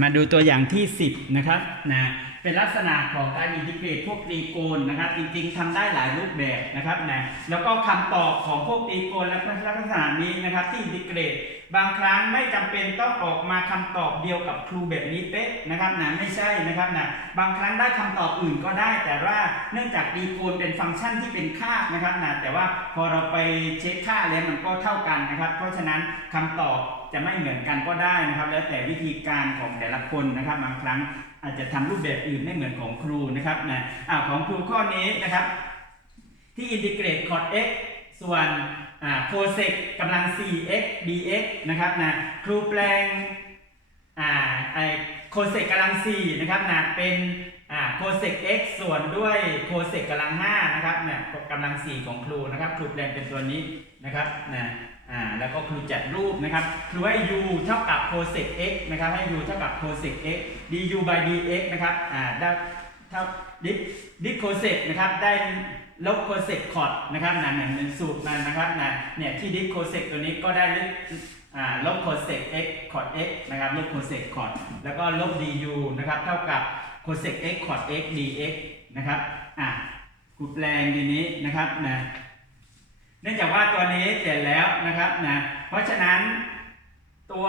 มาดูตัวอย่างที่ 10 นะครับนะ เป็นลักษณะของการอินทิเกรตพวกตรีโกณนะครับ จริงๆทำได้หลายรูปแบบนะครับนะแล้วก็คำตอบของพวกตรีโกณและลักษณะนี้นะครับ ที่อินทิเกรตบางครั้งไม่จำเป็นต้องออกมาคำตอบเดียวกับครูแบบนี้เป๊ะนะครับนะไม่ใช่นะครับนะบางครั้งได้คำตอบอื่นก็ได้ แต่ว่าเนื่องจากดีโกณเป็นฟังก์ชันที่เป็นค่านะครับนะแต่ว่าพอเราไปเช็คค่าแล้วมันก็เท่ากันนะครับ เพราะฉะนั้นคำตอบจะไม่เหมือนกันก็ได้นะครับ แล้วแต่วิธีการของแต่ละคนนะครับบางครั้ง อาจจะทำรูปแบบอื่นไม่เหมือนของครูนะครับนะอ่าของครูข้อนี้นะครับ ที่อินทิเกรตคอร์ด x ส่วนโคเซกกำลัง 4x dx นะครับนะครูแปลงอ่าไอโคเซกกำลัง4นะครับนะเป็น อ่าโคเซก x ส่วนด้วยโคเซกกำลัง5นะครับเนี่ยกำลัง4ของครูนะครับ ครูแปลงเป็นตัวนี้นะครับนะอ่าแล้วก็ครูจัดรูปนะครับ ครูให้ u เท่ากับโคเซก x นะครับ ให้ u เท่ากับโคเซก x du by dx นะครับอ่าได้เท่าดิดิโคเซกนะครับได้ลบโคเซกคอร์ดนะครับนั่นเป็นสูตรนั้นนะครับนะเนี่ยที่ดิโคเซกตัวนี้ก็ได้ลบอ่าลบโคเซก x คอร์ด x นะครับลบโคเซกคอร์ดแล้วก็ลบ du นะครับเท่ากับ โคเซก x คอร์ด x dx นะครับอะกูแปลงทีนี้นะครับนะเนื่องจากว่าตัวนี้เสร็จแล้วนะครับนะเพราะฉะนั้นตัว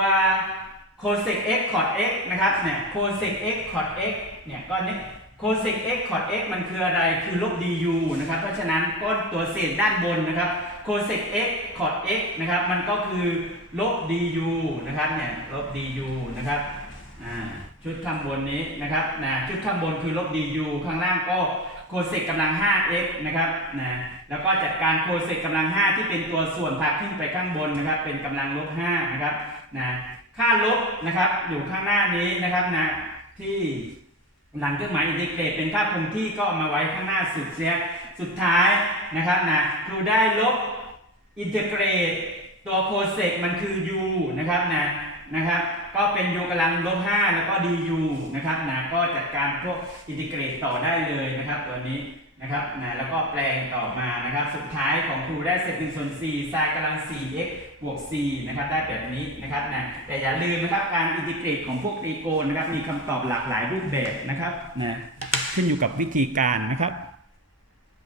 โคเซก x คอร์ด x นะครับเนี่ยโคเซก x คอร์ด x เนี่ยก้อนนี้โคเซก x คอร์ด x มันคืออะไรคือลบ du นะครับเพราะฉะนั้นก้อนตัวเศษด้านบนนะครับโคเซก x คอร์ด x นะครับมันก็คือลบ du นะครับเนี่ยลบ du นะครับ ชุดข้างบนนี้นะครับนะชุดข้างบนคือลบ du ข้างล่างก็โคเซกกำลัง 5x นะครับนะแล้วก็จัดการโคเซกกำลัง 5 ที่เป็นตัวส่วนพาขึ้นไปข้างบนนะครับ เป็นกำลังลบ5นะครับนะค่าลบนะครับอยู่ข้างหน้านี้นะครับนะที่หลังเครื่องหมายอินทิเกรตเป็นค่าคงที่ก็เอามาไว้ข้างหน้าสุดเสียสุดท้ายนะครับนะครูได้ลบอินทิเกรตตัวโคเซกมันคือ u นะครับนะ นะครับ ก็เป็น u กำลังลบ5แล้วก็ du นะครับนะก็จัดการพวกอินทิเกรตต่อได้เลยนะครับ ตัวนี้นะครับนะแล้วก็แปลงต่อมานะครับ สุดท้ายของครูได้เศษ1ส่วน4ไซน์กำลัง 4x บวก4นะครับ ได้แบบนี้นะครับนะแต่อย่าลืมนะครับการอินทิเกรตของพวกตรีโกณนะครับ มีคำตอบหลากหลายรูปแบบนะครับนะขึ้นอยู่กับวิธีการนะครับ